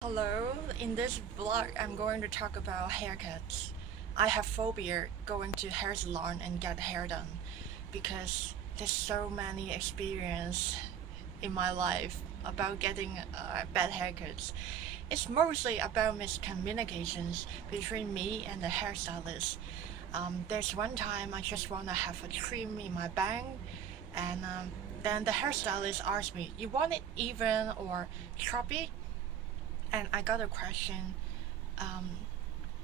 Hello, in this vlog I'm going to talk about haircuts. I have phobia going to hair salon and get hair done because there's so many experience in my life about getting bad haircuts. It's mostly about miscommunications between me and the hairstylist. There's one time I just want to have a trim in my bang and then the hairstylist asked me, you want it even or choppy? And I got a question um,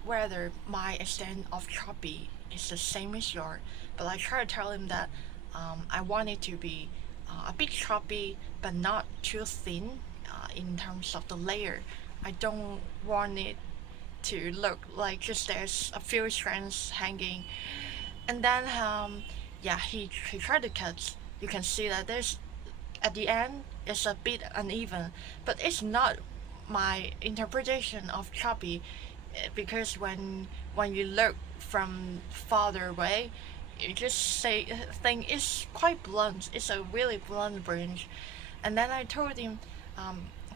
whether my extent of choppy is the same as yours. But I try to tell him that I want it to be a bit choppy, but not too thin in terms of the layer. I don't want it to look like just there's a few strands hanging. And then, yeah, he tried to cut. You can see that there's at the end it's a bit uneven, but it's not my interpretation of choppy because when you look from farther away you just say think it's quite blunt, it's a really blunt branch. And then I told him,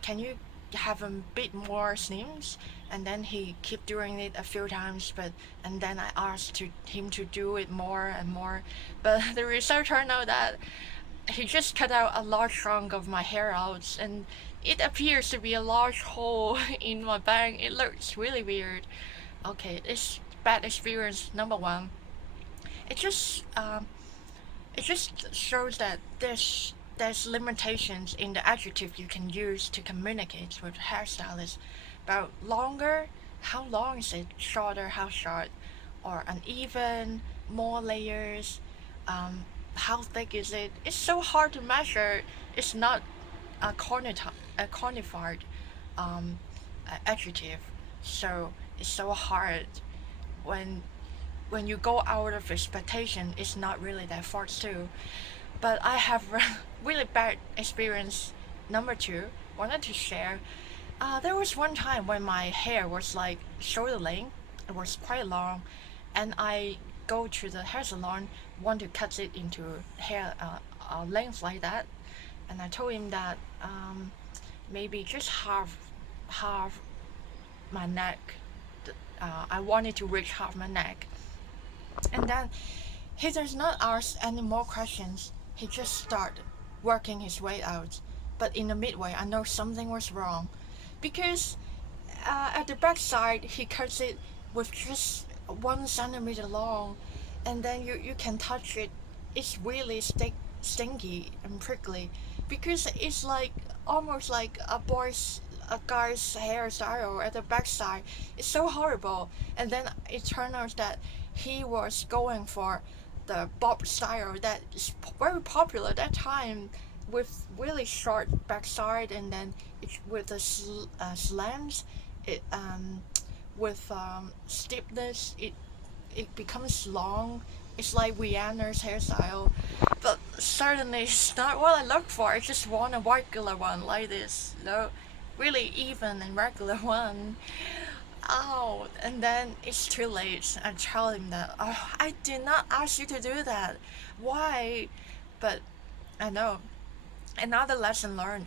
can you have a bit more snims? And then he kept doing it a few times, but and then I asked him to do it more and more, but the result turned out that he just cut out a large chunk of my hair out, and it appears to be a large hole in my bang. It looks really weird. Okay, it's bad experience number one. It just it just shows that there's limitations in the adjective you can use to communicate with hairstylists. About longer, how long is it? Shorter, how short? Or uneven, more layers. How thick is it? It's so hard to measure. It's not a quantified um, adjective, so it's so hard when when you go out of expectation. It's not really that far too. But I have really bad experience. Number two, wanted to share. There was one time when my hair was like shoulder length. It was quite long, and I go to the hair salon, want to cut it into hair length like that, and I told him that maybe just half my neck. I wanted to reach half my neck, and then he does not ask any more questions. He just started working his way out. But in the midway, I know something was wrong, because at the back side he cuts it with just 1 centimeter long, and then you can touch it. It's really stinky and prickly because it's like almost like a guy's hairstyle at the backside. It's so horrible. And then it turned out that he was going for the bob style that is very popular at that time, with really short backside, and then with the slants, it with stiffness, it becomes long. It's like Rihanna's hairstyle, but certainly it's not what I look for. I just want a regular one like this, no, really even and regular one. Oh, and then it's too late. I tell him that, oh, I did not ask you to do that. Why? But I know. Another lesson learned,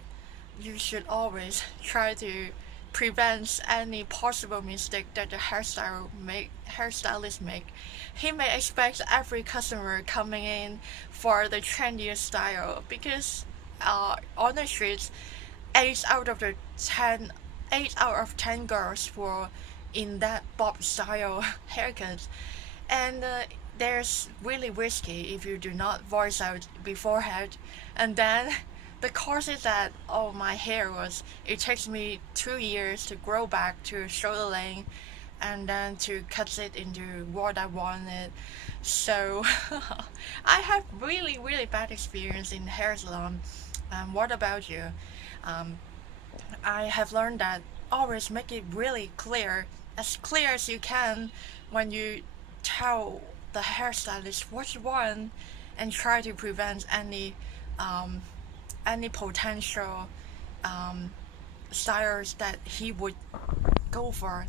you should always try to prevent any possible mistake that the hairstylist make. He may expect every customer coming in for the trendiest style because on the streets, 10 8 out of 10 girls were in that bob style haircut, and there's really risky if you do not voice out beforehand. And then the cause is that, oh, my hair was, it takes me 2 years to grow back to shoulder length and then to cut it into what I wanted. So I have really bad experience in hair salon. What about you? um, I have learned that always make it really clear, as clear as you can, when you tell the hairstylist what you want, and try to prevent um, any potential um, styles that he would go for,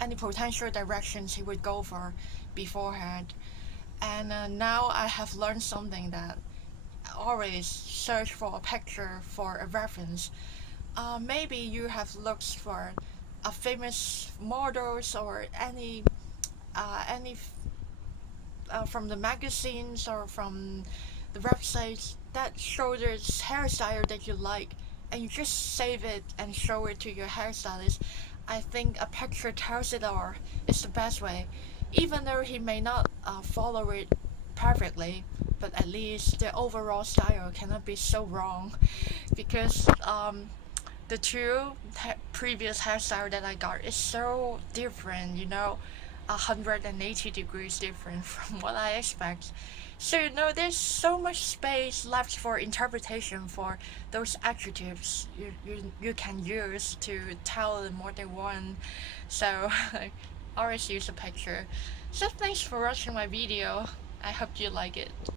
any potential directions he would go for beforehand. And now I have learned something, that always search for a picture for a reference. maybe you have looked for a famous models or any from the magazines or from the websites that show the hairstyle that you like, and you just save it and show it to your hairstylist. I think a picture tells it all. It's the best way, even though he may not follow it perfectly, but at least the overall style cannot be so wrong, because the two previous hairstyle that I got is so different, 180 degrees different from what I expect. So there's so much space left for interpretation for those adjectives you can use to tell them what they want. So always use a picture. So thanks for watching my video. I hope you like it.